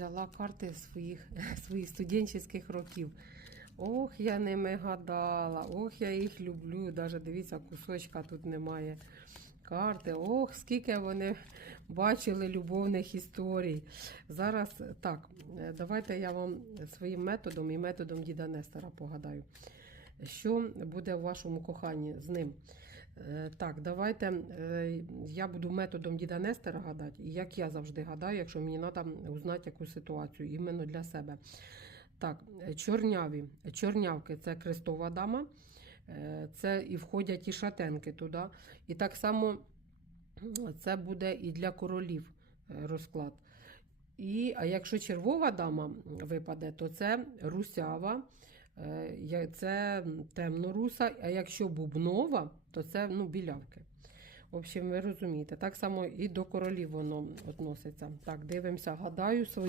взяла карти своїх, своїх студентських років. Ох, я ними гадала, ох, я їх люблю. Даже дивіться, кусочка тут немає карти. Ох, скільки вони бачили любовних історій. Зараз так, е, давайте я вам своїм методом і методом діда Нестора погадаю. Що буде у вашому коханні з ним? Е, Так, давайте е, я буду методом діда Нестора гадати, як я завжди гадаю, якщо мені треба узнати якусь ситуацію, іменно для себе. Так, е, чорняві. Чорнявки це крестова дама, це і входять і шатенки туди. І так само це буде і для королів розклад. І, а якщо червова дама випаде, то це русява, це темноруса, а якщо бубнова, то це ну, білявки. В общем, ви розумієте, так само і до королів воно відноситься. Так, дивимося, гадаю свої.